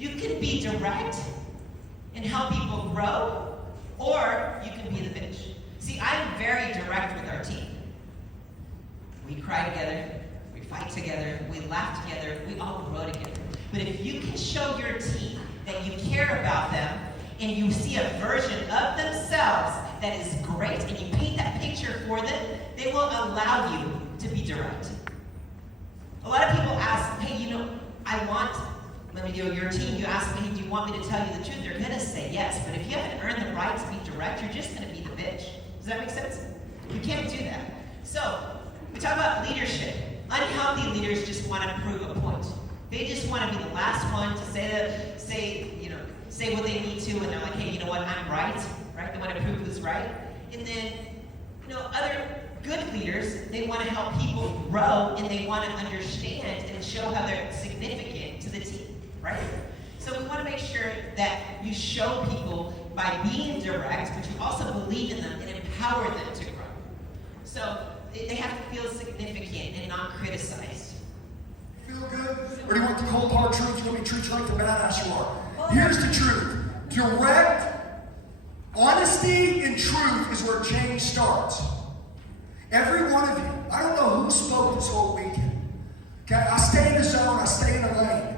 You can be direct and help people grow, or you can be the bitch. See, I'm very direct with our team. We cry together, we fight together, we laugh together, we all grow together. But if you can show your team that you care about them, and you see a version of themselves that is great, and you paint that picture for them, they will allow you to be direct. A lot of people ask, hey, let me do your team, you ask me, do you want me to tell you the truth? They're going to say yes, but if you haven't earned the right to be direct, you're just going to be the bitch. Does that make sense? You can't do that. So, we talk about leadership. Unhealthy leaders just want to prove a point. They just want to be the last one to say what they need to, and they're like, hey, you know what, I'm right? They want to prove who's right. And then, other good leaders, they want to help people grow, and they want to understand and show how they're significant to the team, right? So we want to make sure that you show people by being direct, but you also believe in them and empower them to grow. So they have to feel significant and not criticized. Feel good? Or do you want the cold hard truth? You want me to treat you like the badass you are? Here's the truth. Direct, honesty, and truth is where change starts. Every one of you. I don't know who spoke this whole weekend. Okay, I stay in the zone, I stay in the lane.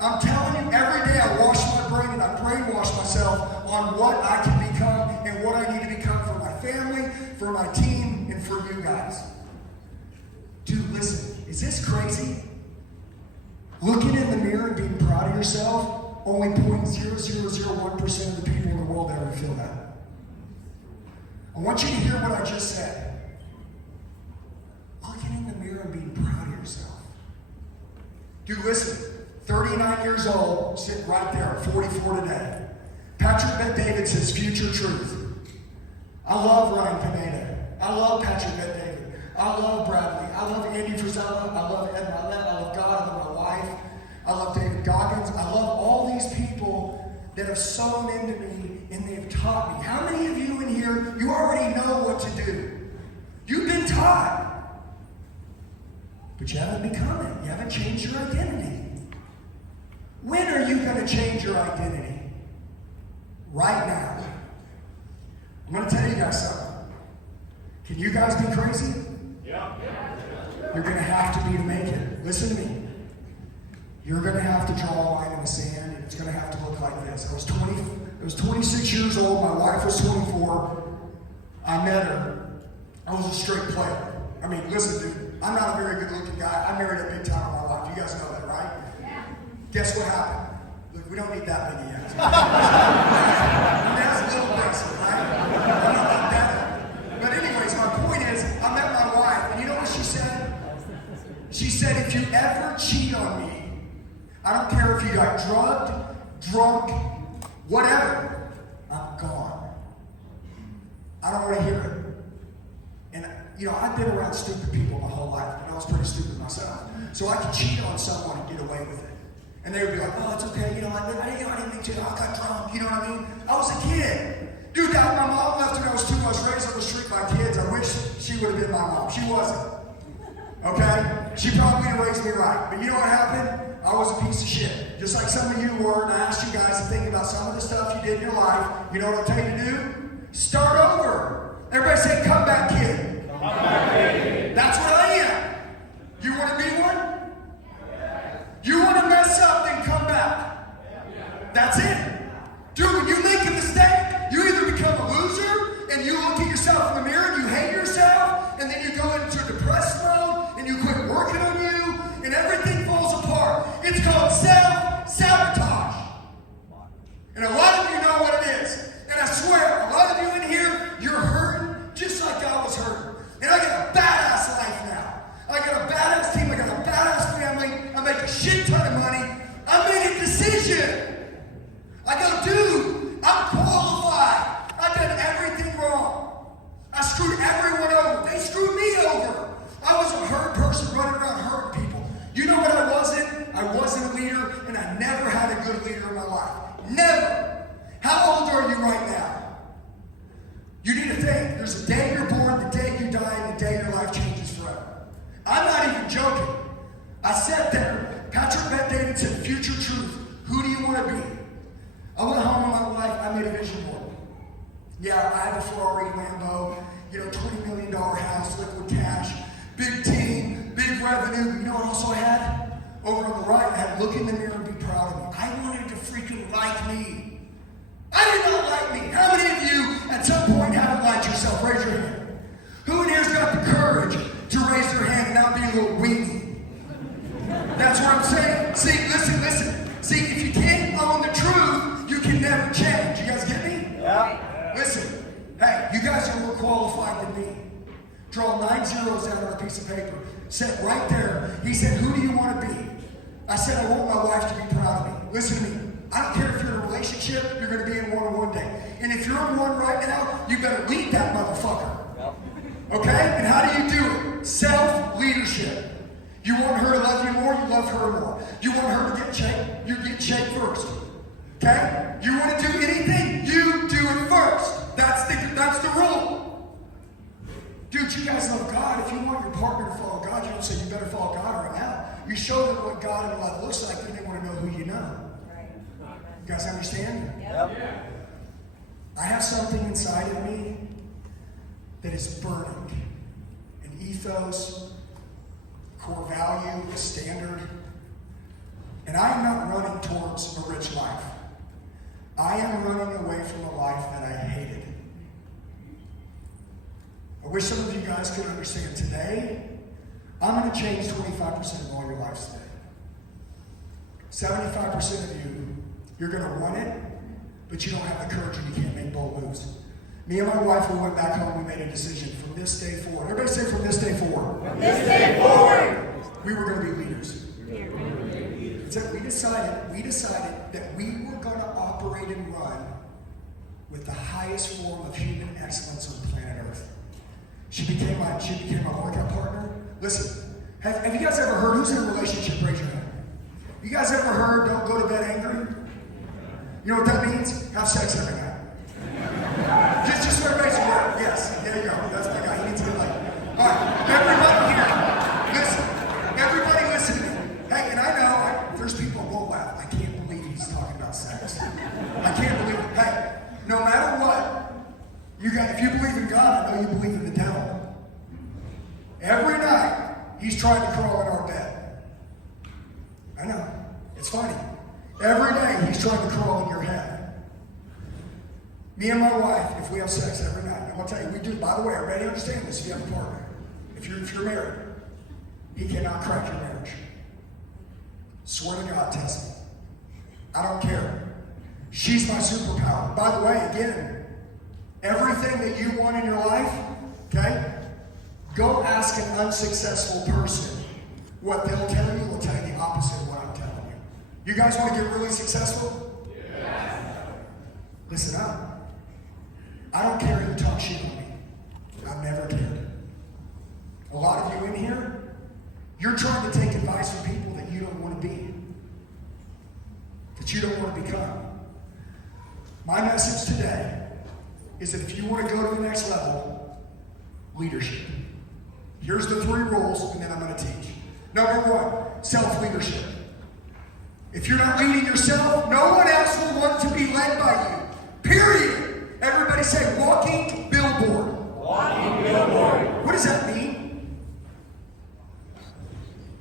I'm telling you, every day I wash my brain and I brainwash myself on what I can become and what I need to become for my family, for my team, and for you guys. Dude, listen, is this crazy? Looking in the mirror and being proud of yourself, only 0.0001% of the people in the world ever feel that. I want you to hear what I just said. Looking in the mirror and being proud of yourself. Dude, listen, 39 years old, sitting right there, 44 today. Patrick Bet-David says future truth. I love Ryan Pineda. I love Patrick Bet-David. I love Bradley. I love Andy Frisella. I love Ed Milet. I love God. I love my wife. I love David Goggins. I love all these people that have sown into me and they've taught me. How many of you in here, you already know what to do? You've been taught. But you haven't become it. You haven't changed your identity. When are you going to change your identity? Right now. I'm going to tell you guys something. Can you guys be crazy? Yeah. You're going to have to be to make it. Listen to me. You're going to have to draw a line in the sand, and it's going to have to look like this. I was 26 years old. My wife was 24. I met her. I was a straight player. I mean, listen, dude. I'm not a very good-looking guy. I married a big time in my life. You guys know that, right? Yeah. Guess what happened? Look, we don't need that many yet. That's a little basic, right? I'm not like that. But anyways, my point is, I met my wife, and you know what she said? She said, if you ever cheat on me, I don't care if you got drugged, drunk, whatever, I'm gone. I don't want to hear it. And, I've been around stupid people my whole life, and I was pretty stupid myself. So I could cheat on someone and get away with it. And they would be like, oh, it's okay, I didn't mean to, I got drunk, you know what I mean? I was a kid. Dude, my mom left when I was 2, I was raised on the street by kids. I wish she would have been my mom. She wasn't. Okay? She probably raised me right. But you know what happened? I was a piece of shit. Just like some of you were, and I asked you guys to think about some of the stuff you did in your life. You know what I'll tell you to do? Start over. Everybody say, come back, kid. Come back, kid. That's what I am. You want to be one? You want to mess up, then come back. That's it. Dude, when you make a mistake, you either become a loser, and you look at yourself in the mirror, and you hate yourself, and then you go into depressed mode, and you quit working on you, and everything falls apart. It's called self-sabotage. And a lot of you know what it is. And I swear, a lot of you in here, you're hurting just like I was hurting. And I got a badass life now. I got a badass team. I got a badass family. I make a shit ton of money. I made a decision. I go, dude, I'm qualified. I've done everything wrong. I screwed everyone over. They screwed me over. I was a hurt person running around hurting people. You know what I wasn't? I wasn't a leader, and I never had a good leader in my life. Never. How old are you right now? You need to think. There's a day you're born, the day you die, and the day your life changes forever. I'm not even joking. I sat there. Patrick Bet-David said, future truth. Who do you want want to be? I went home in my life, I made a vision board. Yeah, I have a Ferrari, Lambo, $20 million house, liquid cash, big team, big revenue. You know what else I had? Over on the right, I had look in the mirror and be proud of me. I wanted to freaking like me. I did not like me. How many of you at some point haven't liked yourself? Raise your hand. Who in here's got the courage to raise their hand and not be a little weenie? That's what I'm saying. See, listen. See, if you can't own the truth, you can never change. You guys get me? Yeah. Listen, hey, you guys are more qualified than me. Draw 9 zeros down on a piece of paper. Said right there, he said, who do you want to be? I said, I want my wife to be proud of me. Listen to me. I don't care if you're in a relationship, you're going to be in one day. And if you're in one right now, you better lead that motherfucker. Okay? And how do you do it? Self-leadership. You want her to love you more, you love her more. You want her to get shaped, you get shaped first. Okay? You want to do anything, you do it first. That's the rule. Dude, you guys love God. If you want your partner to follow God, you don't say you better follow God right now. You show them what God in love looks like, then they want to know who you know. You guys understand? Yep. I have something inside of me that is burning. An ethos, core value, a standard. And I am not running towards a rich life. I am running away from a life that I hated. I wish some of you guys could understand today, I'm going to change 25% of all your lives today. 75% of you, you're going to want it, but you don't have the courage and you can't make bold moves. Me and my wife, we went back home, we made a decision from this day forward. Everybody say from this day forward. From this day forward. We were going to be leaders. So we decided that we were going to operate and run with the highest form of human excellence on planet Earth. She became my workout partner. Listen, have you guys ever heard, who's in a relationship? Raise your hand. You guys ever heard, don't go to bed angry? You know what that means? Have sex every night. just everybody's word. Yes, there you go. That's my guy. He needs to get laid. All right, everybody here, listen. Everybody listen to me. Hey, and I know there's people who won't laugh. I can't believe he's talking about sex. I can't believe it. Hey, no matter what, if you believe in God, I know you believe in the devil. Every night, he's trying to crawl in our bed. I know. It's funny. Every day, he's trying to crawl in your head. Me and my wife, if we have sex every night, I'm going to tell you, we do. By the way, everybody understand this if you have a partner. If you're married, he cannot crack your marriage. Swear to God, test me. I don't care. She's my superpower. By the way, again, everything that you want in your life, okay, go ask an unsuccessful person. What they'll tell you will tell you the opposite of what I'm telling you. You guys want to get really successful? Yes. Listen up. I don't care who talks shit on me. I've never cared. A lot of you in here, you're trying to take advice from people that you don't want to be, that you don't want to become. My message today is that if you want to go to the next level, leadership. Here's the 3 rules, and then I'm going to teach. Number 1, self-leadership. If you're not leading yourself, no one else will want to be led by you. Period. Everybody say, walking billboard. Walking billboard. What does that mean?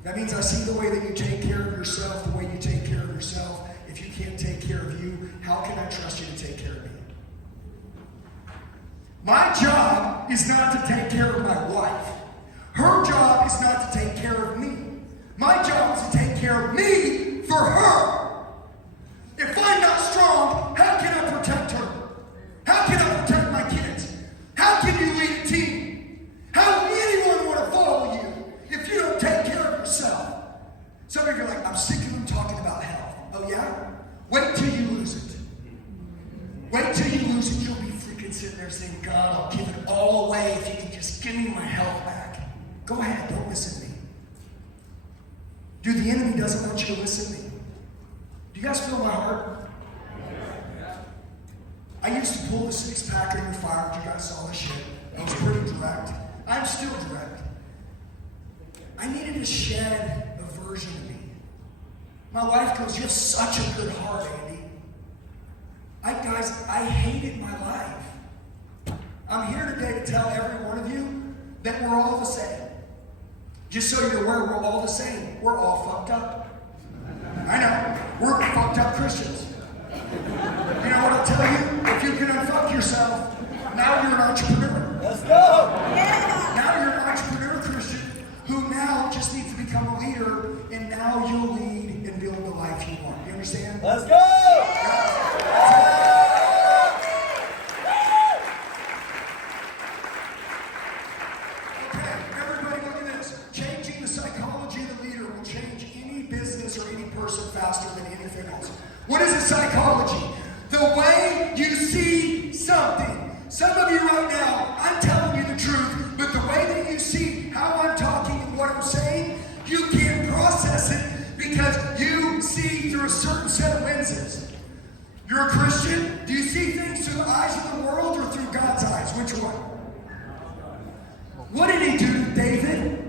That means I see the way that you take care of yourself, the way you take care of yourself. If you can't take care of you, how can I trust you to take care of me? My job is not to take care of my wife. Her job is not to take care of me. My job is to take care of me for her. If I'm not strong, how can I protect her? How can I protect my kids? How can you lead a team? How will anyone want to follow you if you don't take care of yourself? Some of you are like, I'm sick of them talking about health. Oh yeah? Wait till you lose it. Wait till you lose it. You'll be freaking sitting there saying, God, I'll give it all away if you can just give me my health back. Go ahead, don't listen to me. Dude, the enemy doesn't want you to listen to me. Do you guys feel my heart? I used to pull the 6-pack in your fire, but you guys saw this shit. I was pretty direct. I'm still direct. I needed to shed a version of me. My wife goes, you have such a good heart, Andy. Guys, I hated my life. I'm here today to tell every one of you that we're all the same. Just so you're aware, we're all the same. We're all fucked up. I know. We're fucked up Christians. You know what I'll tell you? If you can unfuck yourself, now you're an entrepreneur. Let's go. Now you're an entrepreneur Christian who now just needs to become a leader, and now you'll lead and build the life you want. You understand? Let's go. Okay, everybody look at this. Changing the psychology of the leader will change any business or any person faster than anything else. What is a psychology? The way you see something. Some of you right now, I'm telling you the truth, but the way that you see how I'm talking and what I'm saying, you can't process it because you see through a certain set of lenses. You're a Christian? Do you see things through the eyes of the world or through God's eyes? Which one? What did he do to David?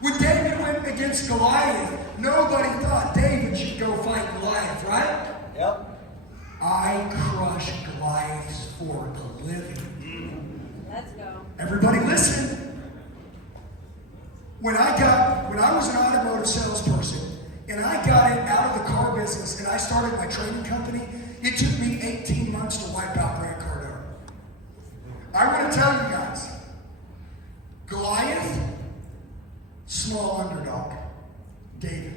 When David went against Goliath, nobody thought David should go fight Goliath, right? Yep. I crush Goliaths for the living. Let's go. Everybody listen. When I was an automotive salesperson and I got it out of the car business and I started my training company, it took me 18 months to wipe out Grant Cardone. I want to tell you guys, Goliath, small underdog, David.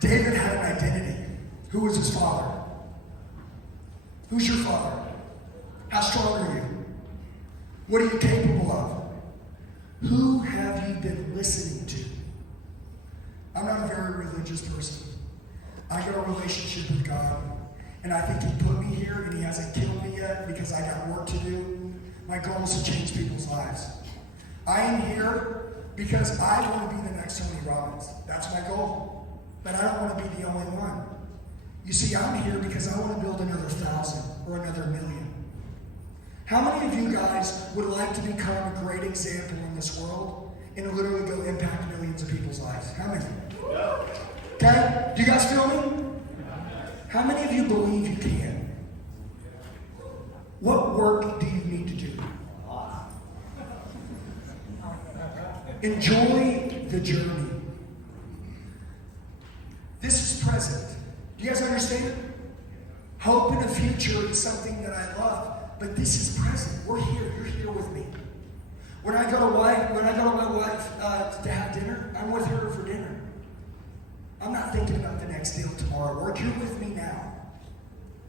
David had an identity. Who was his father? Who's your father? How strong are you? What are you capable of? Who have you been listening to? I'm not a very religious person. I got a relationship with God, and I think He put me here, and He hasn't killed me yet because I got work to do. My goal is to change people's lives. I am here because I want to be the next Tony Robbins. That's my goal. But I don't want to be the only one. You see, I'm here because I want to build another 1,000 or another 1,000,000. How many of you guys would like to become a great example in this world and literally go impact millions of people's lives? How many? Okay? Do you guys feel me? How many of you believe you can? What work do you need to do? Enjoy the journey. This is present. Do you guys understand? Hope in the future is something that I love, but this is present. We're here. You're here with me. When I go to my wife to have dinner, I'm with her for dinner. I'm not thinking about the next deal tomorrow. Or you're with me now.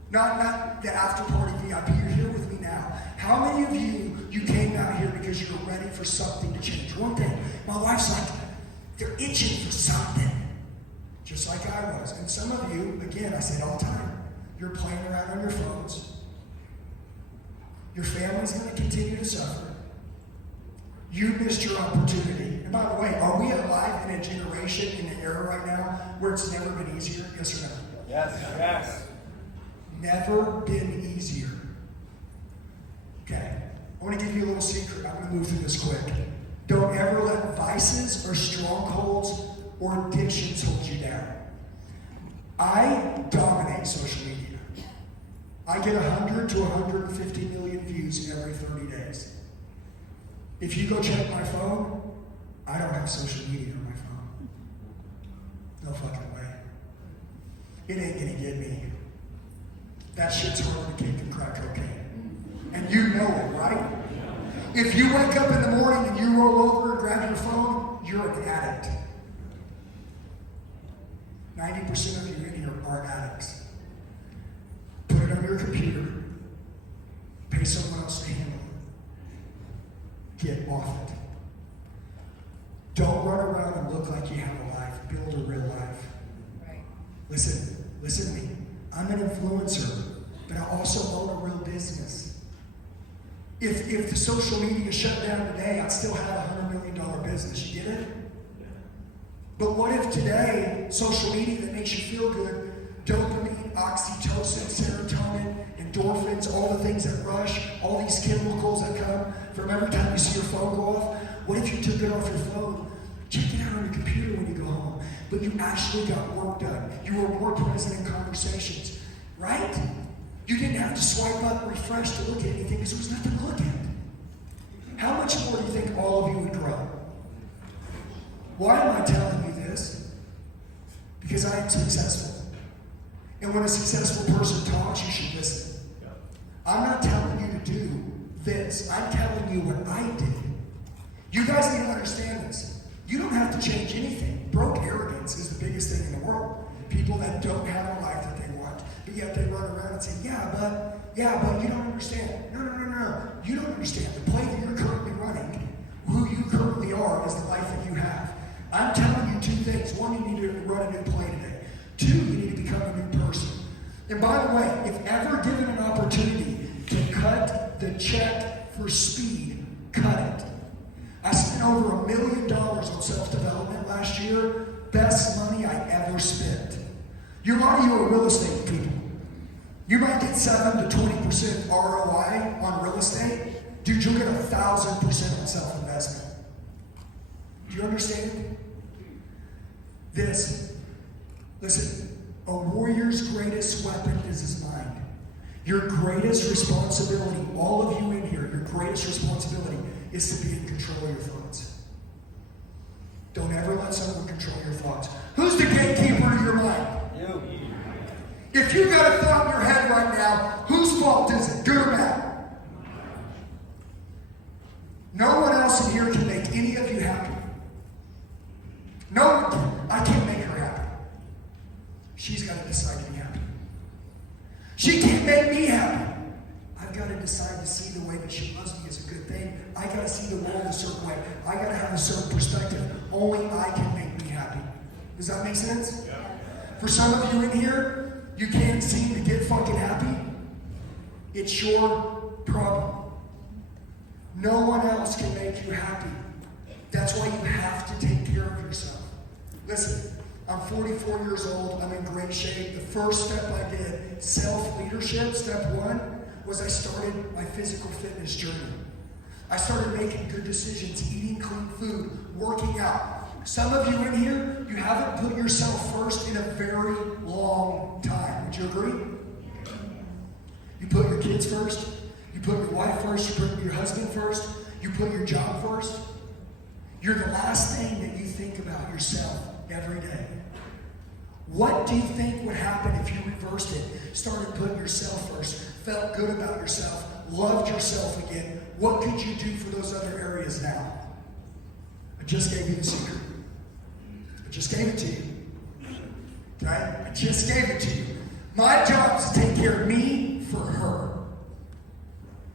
Not the after party VIP. You're here with me now. How many of you came out here because you were ready for something to change? One thing, my wife's like, they're itching for something. Just like I was. And some of you, again, I say it all the time, you're playing around on your phones. Your family's going to continue to suffer. You missed your opportunity. And by the way, are we alive in a generation, in an era right now, where it's never been easier? Yes or no? Yes. Yes. Never been easier. Okay. I want to give you a little secret. I'm going to move through this quick. Don't ever let vices or strongholds or addictions hold you down. I dominate social media. I get 100 to 150 million views every 30 days. If you go check my phone, I don't have social media on my phone. No fucking way. It ain't gonna get me. That shit's harder to kick than crack cocaine. And you know it, right? If you wake up in the morning and you roll over and grab your phone, you're an addict. 90% of you in here are addicts. Put it on your computer. Pay someone else to handle it. Get off it. Don't run around and look like you have a life. Build a real life. Right. Listen to me. I'm an influencer, but I also own a real business. If the social media shut down today, I'd still have a $100 million business. You get it? But what if today, social media that makes you feel good, dopamine, oxytocin, serotonin, endorphins, all the things that rush, all these chemicals that come from every time you see your phone go off, what if you took it off your phone? Check it out on your computer when you go home, but you actually got work done. You were more present in conversations, right? You didn't have to swipe up, refresh to look at anything because there was nothing to look at. How much more do you think all of you would grow? Why am I telling you this? Because I am successful. And when a successful person talks, you should listen. I'm not telling you to do this. I'm telling you what I did. You guys need to understand this. You don't have to change anything. Broke arrogance is the biggest thing in the world. People that don't have a life that they want, but yet they run around and say, yeah, but you don't understand. No. You don't understand. The play that you're currently running, who you currently are, is the life that you have. I'm telling you two things. One, you need to run a new play today. Two, you need to become a new person. And by the way, if ever given an opportunity to cut the check for speed, cut it. I spent over $1 million on self-development last year. Best money I ever spent. A lot of you are real estate people. You might get 7 to 20% ROI on real estate. Dude, you'll get 1,000% on self-investment. Do you understand? Listen, a warrior's greatest weapon is his mind. Your greatest responsibility, all of you in here, your greatest responsibility is to be in control of your thoughts. Don't ever let someone control your thoughts. Who's the gatekeeper to your mind? You. If you got a thought in your head right now, whose fault is it? Good or bad? No one else in here can make any of you happy. No one can. I can't make her happy. She's got to decide to be happy. She can't make me happy. I've got to decide to see the way that she loves me as a good thing. I got to see the world a certain way. I got to have a certain perspective. Only I can make me happy. Does that make sense? Yeah. For some of you in here, you can't seem to get fucking happy. It's your problem. No one else can make you happy. That's why you have to take care of yourself. Listen, I'm 44 years old. I'm in great shape. The first step I did, self-leadership, step one, was I started my physical fitness journey. I started making good decisions, eating clean food, working out. Some of you in here, you haven't put yourself first in a very long time. Would you agree? You put your kids first. You put your wife first. You put your husband first. You put your job first. You're the last thing that you think about yourself every day. What do you think would happen if you reversed it, started putting yourself first, felt good about yourself, loved yourself again? What could you do for those other areas now? I just gave you the secret. I just gave it to you. Okay? I just gave it to you. My job is to take care of me for her.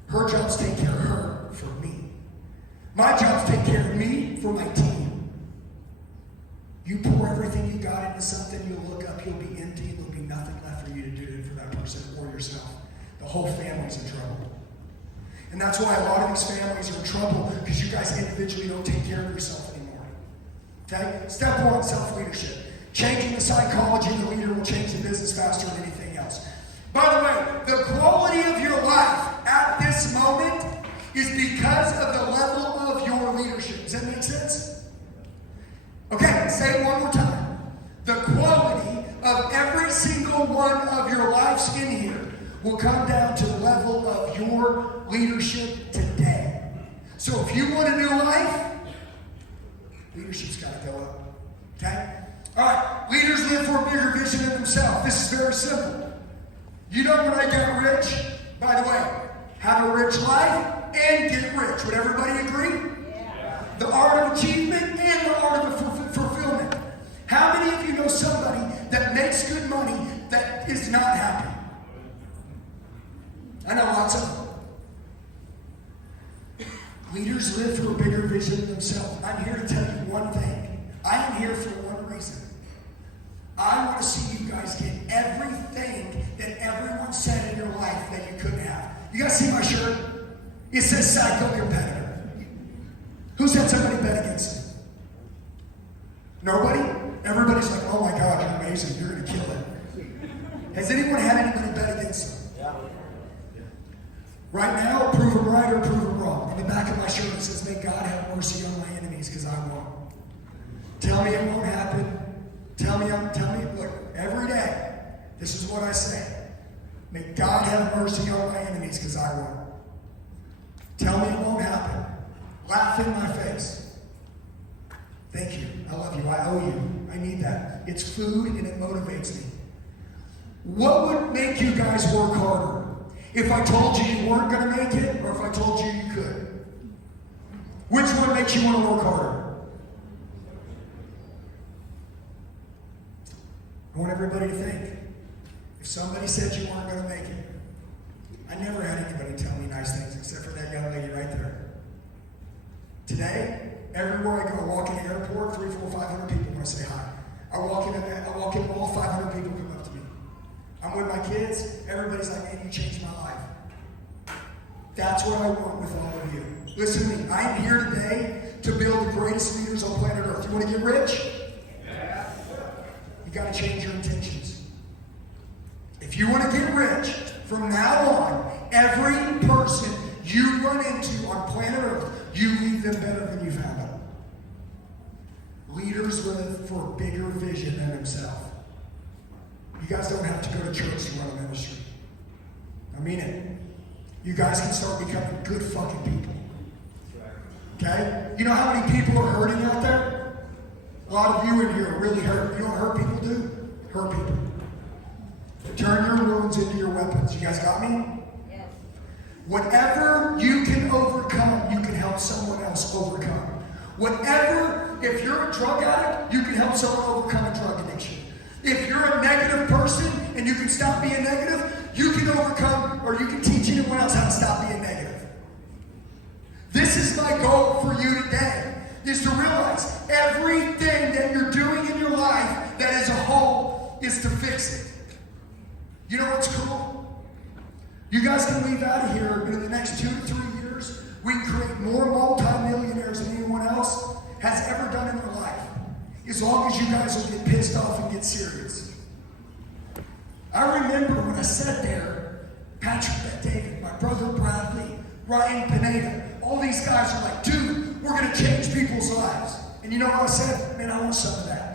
Her job is to take care of her for me. My job is to take care of me for my team. You pour everything you got into something, you'll look up, you'll be empty, and there'll be nothing left for you to do for that person or yourself. The whole family's in trouble. And that's why a lot of these families are in trouble, because you guys individually don't take care of yourself anymore. Okay? Step one, self-leadership. Changing the psychology of the leader will change the business faster than anything else. By the way, the quality of your life at this moment is because of the level of your leadership. Does that make sense? Okay, say it one more time. The quality of every single one of your lives in here will come down to the level of your leadership today. So if you want a new life, leadership's got to go up. Okay? All right, leaders live for a bigger vision of themselves. This is very simple. You know when I get rich? By the way, have a rich life and get rich. Would everybody agree? Yeah. The art of achievement and the art of fulfillment. How many of you know somebody that makes good money that is not happy? I know lots of them. Leaders live for a bigger vision of themselves. I'm here to tell you one thing. I am here for one reason. I want to see you guys get everything that everyone said in your life that you couldn't have. You guys see my shirt? It says psycho competitor. Who said somebody bet against me? Nobody? Everybody's like, oh my God, you're amazing. You're going to kill it. Has anyone had anybody bet against them? Yeah. Right now, prove them right or prove them wrong. In the back of my shirt it says, may God have mercy on my enemies because I won. Tell me it won't happen. Tell me, look, every day, this is what I say. May God have mercy on my enemies, because I won't. Tell me it won't happen. Laugh in my face. Thank you. I love you. I owe you. I need that. It's food and it motivates me. What would make you guys work harder? If I told you you weren't going to make it, or if I told you you could? Which one makes you want to work harder? I want everybody to think. If somebody said you weren't going to make it, I never had anybody tell me nice things except for that young lady right there. Today, everywhere I go, I walk in the airport, 300, 400, 500 people want to say hi. I walk in the mall, 500 people come up to me. I'm with my kids, everybody's like, man, you changed my life. That's what I want with all of you. Listen to me, I'm here today to build the greatest leaders on planet Earth. You want to get rich? Yeah. You got to change your intentions. If you want to get rich, from now on, every person you run into on planet Earth, you leave them better than you found them. Leaders live for a bigger vision than themselves. You guys don't have to go to church to run a ministry. I mean it. You guys can start becoming good fucking people. Okay? You know how many people are hurting out there? A lot of you in here are really hurt. You know what hurt people do? Hurt people. Turn your wounds into your weapons. You guys got me? Yes. Whatever you can overcome, you can help someone else overcome. Whatever, if you're a drug addict, you can help someone overcome a drug addiction. If you're a negative person and you can stop being negative, you can overcome, or you can teach anyone else how to stop being negative. This is my goal for you today, is to realize everything that you're doing in your life that is a hole is to fix it. You know what's cool? You guys can leave out of here, but in the next 2 to 3 years, we can create more multi-millionaires than anyone else has ever done in their life. As long as you guys will get pissed off and get serious. I remember when I sat there, Patrick Bet-David, my brother Bradley, Ryan Pineda, all these guys are like, dude, we're going to change people's lives. And you know what I said? Man, I want some of that.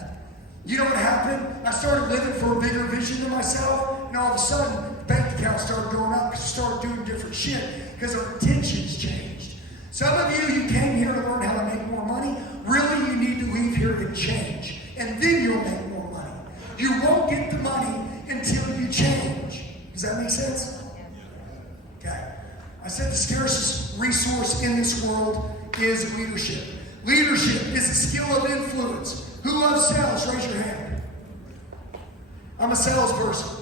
You know what happened? I started living for a bigger vision than myself, and all of a sudden, the bank account started going up because I started doing different shit because our intentions changed. Some of you came here to learn how to make more money. Really, you need to leave here and change, and then you'll make more money. You won't get the money until you change. Does that make sense? Okay. I said the scarcest resource in this world is leadership. Leadership is a skill of influence. Who loves sales? Raise your hand. I'm a salesperson.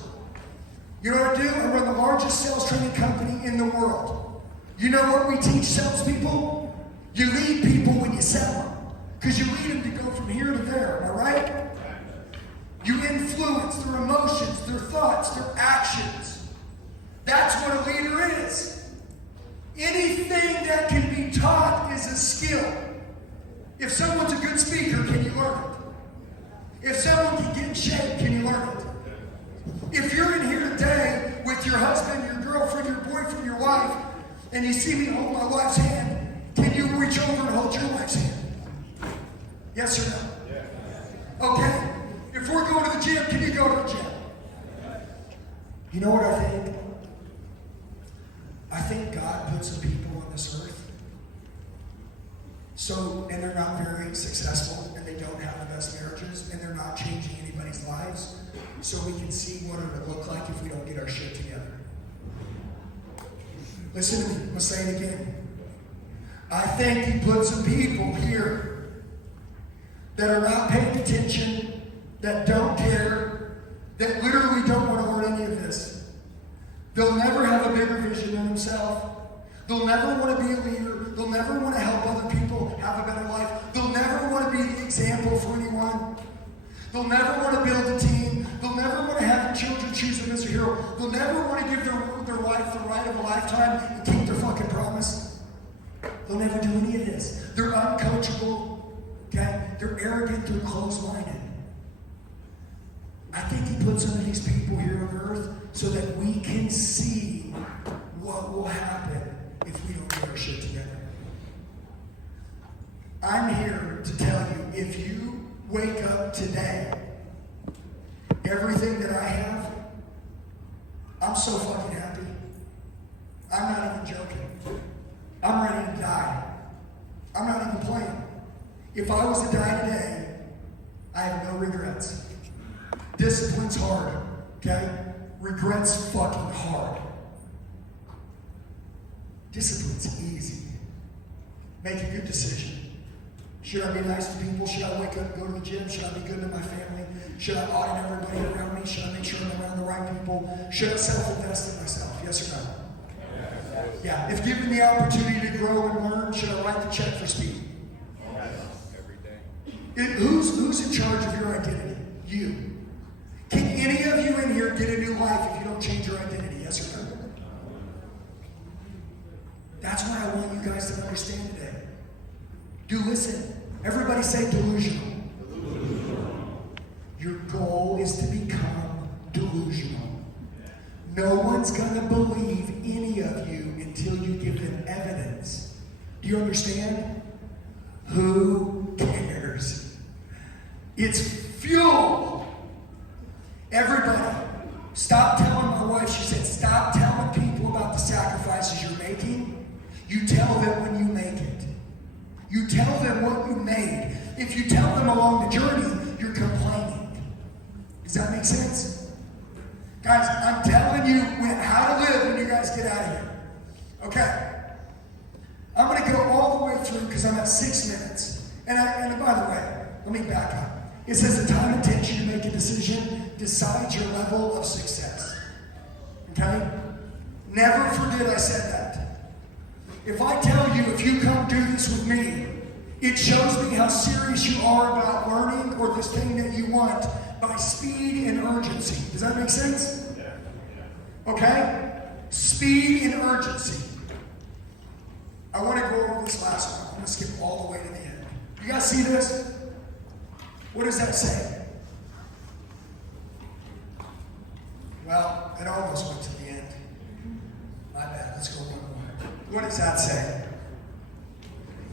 You know what I do? I run the largest sales training company in the world. You know what we teach salespeople? You lead people when you sell them. Because you lead them to go from here to there. Am I right? You influence their emotions, their thoughts, their actions. That's what a leader is. Anything that can be taught is a skill. If someone's a good speaker, can you learn it? If someone can get in shape, can you learn it? If you're in here today with your husband, your girlfriend, your boyfriend, your wife, and you see me hold my wife's hand, can you reach over and hold your wife's hand? Yes or no? Yeah. Okay. If we're going to the gym, can you go to the gym? You know what I think? I think God put some people on this earth. And they're not very successful, and they don't have the best marriages, and they're not changing anybody's lives. So we can see what it would look like if we don't get our shit together. Listen to me. I'm going to say it again. I think He put some people here that are not paying attention, that don't care, that literally don't want to learn any of this. They'll never have a bigger vision than themselves. They'll never want to be a leader. They'll never want to help other people have a better life. They'll never want to be an example for anyone. They'll never want to build a team. They'll never want to have their children choose them as a hero. They'll never want to give their wife the right of a lifetime and keep their fucking promise. They'll never do any of this. They're uncoachable. Okay? They're arrogant. They're closed-minded. I think He put some of these people here on earth so that we can see what will happen if we don't get our shit together. I'm here to tell you, if you wake up today, everything that I have, I'm so fucking happy. I'm not even joking. I'm ready to die. I'm not even playing. If I was to die today, I have no regrets. Discipline's hard, okay? Regrets fucking hard. Discipline's easy. Make a good decision. Should I be nice to people? Should I wake up and go to the gym? Should I be good to my family? Should I audit everybody around me? Should I make sure I'm around the right people? Should I self-invest in myself? Yes or no? Yeah. If given the opportunity to grow and learn, should I write the check for speed? Who's in charge of your identity? You. Can any of you in here get a new life if you don't change your identity? Yes or no? That's what I want you guys to understand today. Do listen. Everybody say delusional. Your goal is to become delusional. No one's going to believe any of you until you give them evidence. Do you understand? Who cares? It's fuel. Everybody, stop telling my wife, she said, stop telling people about the sacrifices you're making. You tell them when you make it. You tell them what you made. If you tell them along the journey, you're complaining. Does that make sense? Guys, I'm telling you how to live when you guys get out of here. Okay. I'm going to go all the way through because I'm at 6 minutes. And by the way, let me back up. It says the time it takes you to make a decision decides your level of success. Okay? Never forget I said that. If I tell you, if you come do this with me, it shows me how serious you are about learning or this thing that you want by speed and urgency. Does that make sense? Okay? Speed and urgency. I want to go over this last one. I'm going to skip all the way to the end. You guys see this? What does that say? Well, it almost went to the end. My bad. Let's go one more. What does that say?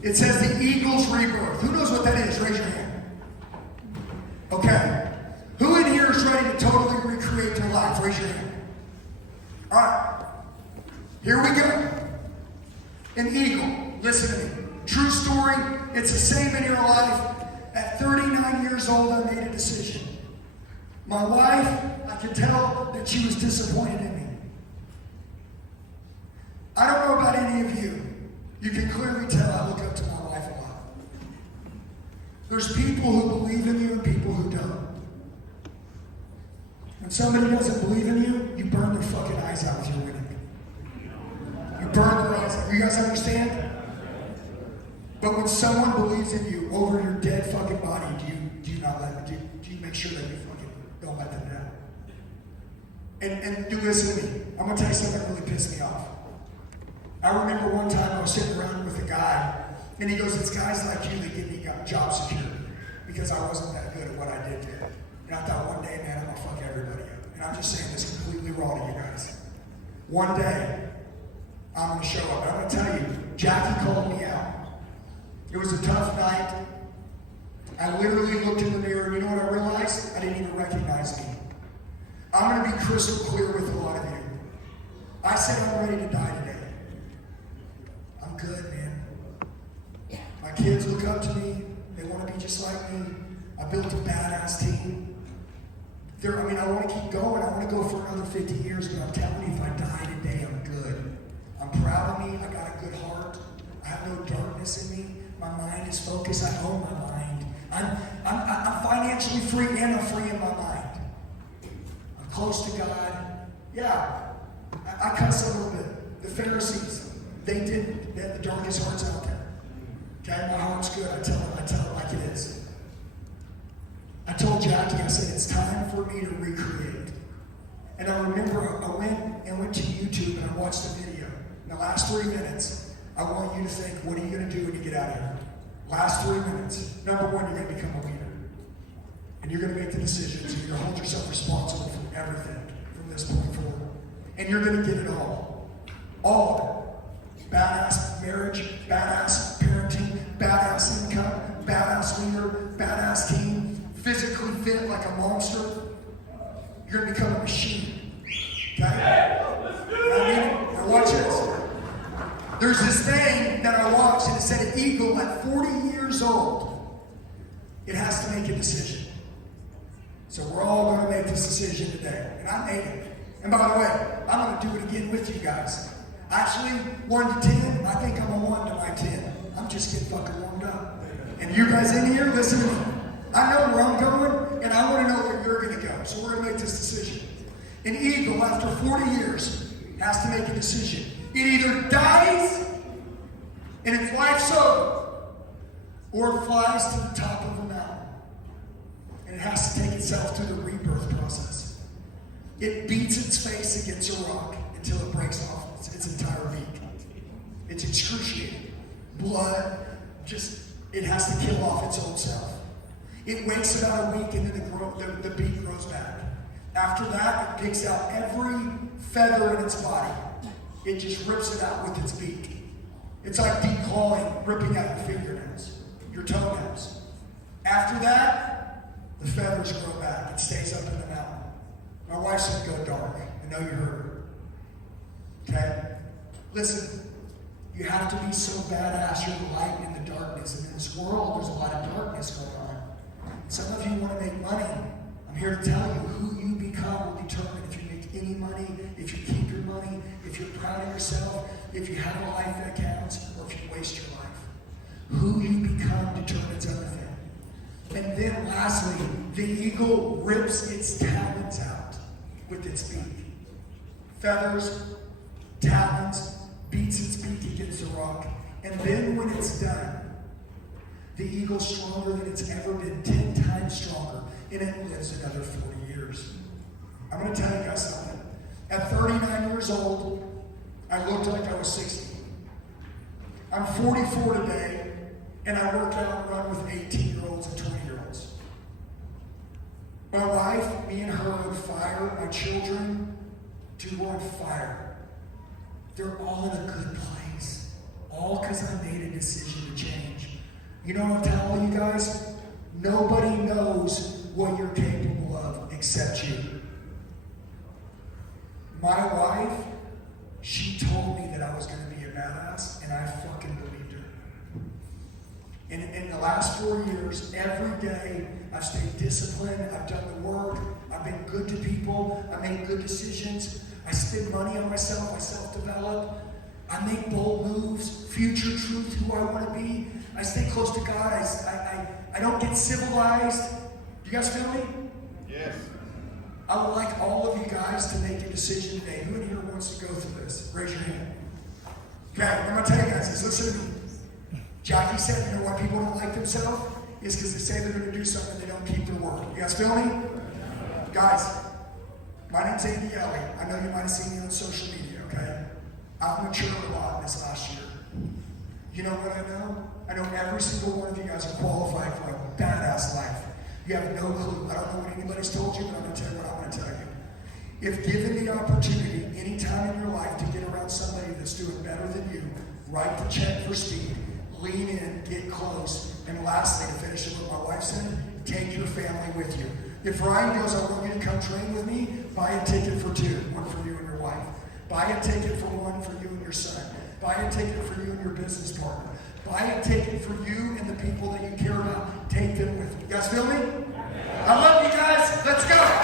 It says the eagle's rebirth. Who knows what that is? Raise your hand. Okay. Who in here is ready to totally recreate their life? Raise your hand. All right. Here we go. An eagle. Listen to me. True story. It's the same in your life. At 39 years old, I made a decision. My wife, I could tell that she was disappointed in me. I don't know about any of you. You can clearly tell I look up to my wife a lot. There's people who believe in you and people who don't. When somebody doesn't believe in you, you burn their fucking eyes out if you're winning. You burn their eyes out. You guys understand? But when someone believes in you over your dead fucking body, do you not let them? Do you make sure that you fucking don't let them down? And do listen to me. I'm gonna tell you something that really pissed me off. I remember one time I was sitting around with a guy, and he goes, "It's guys like you that give me job security because I wasn't that good at what I did there." And I thought, one day, man, I'm gonna fuck everybody up. And I'm just saying this completely raw to you guys. One day, I'm gonna show up. I'm gonna tell you, Jackie called me out. It was a tough night. I literally looked in the mirror, and you know what I realized? I didn't even recognize me. I'm gonna be crystal clear with a lot of you. I said I'm ready to die today. I'm good, man. My kids look up to me. They want to be just like me. I built a badass team. I want to keep going. I want to go for another 50 years, but I'm telling you, if I die today, I'm good. I'm proud of me. I got a good heart. I have no darkness in me. My mind is focused. I own my mind. I'm financially free and I'm free in my mind. I'm close to God. Yeah, I cuss a little bit. The Pharisees, they didn't. They had the darkest hearts out there. Okay, my heart's good. I tell it like it is. I told Jackie, I said, it's time for me to recreate. And I remember I went to YouTube and I watched the video. In the last 3 minutes, I want you to think, what are you going to do when you get out of here? Last 3 minutes. Number one, you're going to become a leader. And you're going to make the decisions. And you're going to hold yourself responsible for everything from this point forward. And you're going to get it all. All of it. Badass marriage, badass parenting, badass income, badass leader, badass team. you're going to become a machine. Okay? Now watch this. There's this thing that I watched, and it said an eagle at 40 years old, it has to make a decision. So we're all going to make this decision today. And I made it. And by the way, I'm going to do it again with you guys. Actually, 1 to 10, I think I'm a 1 to my 10. I'm just getting fucking warmed up. And you guys in here, listen to me. I know where I'm going, and I want to know where you're going to go. So we're going to make this decision. An eagle, after 40 years, has to make a decision. It either dies, and its life's over, or it flies to the top of a mountain. And it has to take itself through the rebirth process. It beats its face against a rock until it breaks off its entire beak. It's excruciating. Blood, it has to kill off its own self. It waits about a week and then the beak grows back. After that, it picks out every feather in its body. It just rips it out with its beak. It's like declawing, ripping out your fingernails, your toenails. After that, the feathers grow back. It stays up in the mountain. My wife said go dark. I know you heard her. Okay? Listen, you have to be so badass you're the light in the darkness. And in this world, there's a lot of darkness going on. Some of you want to make money. I'm here to tell you who you become will determine if you make any money, if you keep your money, if you're proud of yourself, if you have a life that counts, or if you waste your life. Who you become determines everything. And then lastly, the eagle rips its talons out with its beak. Feathers, talons, beats its beak against the rock. And then when it's done, the eagle's stronger than it's ever been, 10 times stronger, and it lives another 40 years. I'm going to tell you guys something. At 39 years old, I looked like I was 60. I'm 44 today, and I work out and run with 18-year-olds and 20-year-olds. My wife, me and her are on fire. My children, two are on fire. They're all in a good place. All because I made a decision to change. You know what I'm telling you guys? Nobody knows what you're capable of except you. My wife, she told me that I was going to be a badass, and I fucking believed her. And in the last 4 years, every day, I've stayed disciplined, I've done the work, I've been good to people, I make good decisions, I spend money on myself, I self-develop, I make bold moves, future truth, who I want to be. I stay close to God. I don't get civilized. Do you guys feel me? Yes. I would like all of you guys to make a decision today. Who in here wants to go through this? Raise your hand. Okay, I'm going to tell you guys this. Listen to me. Jackie said, you know why people don't like themselves? It's because they say they're going to do something, they don't keep their word. You guys feel me? Guys, my name's Andy Elliott. I know you might have seen me on social media, okay? I've matured a lot this last year. You know what I know? I know every single one of you guys are qualified for a badass life. You have no clue. I don't know what anybody's told you, but I'm going to tell you what I'm going to tell you. If given the opportunity any time in your life to get around somebody that's doing better than you, write the check for speed, lean in, get close, and lastly, to finish it what my wife said, take your family with you. If Ryan goes, I want you to come train with me, buy a ticket for 2, one for you and your wife. Buy a ticket for 1 for you and your son. Buy a ticket for you and your business partner. Buy a ticket for you and the people that you care about. Take them with you. You guys feel me? I love you guys. Let's go.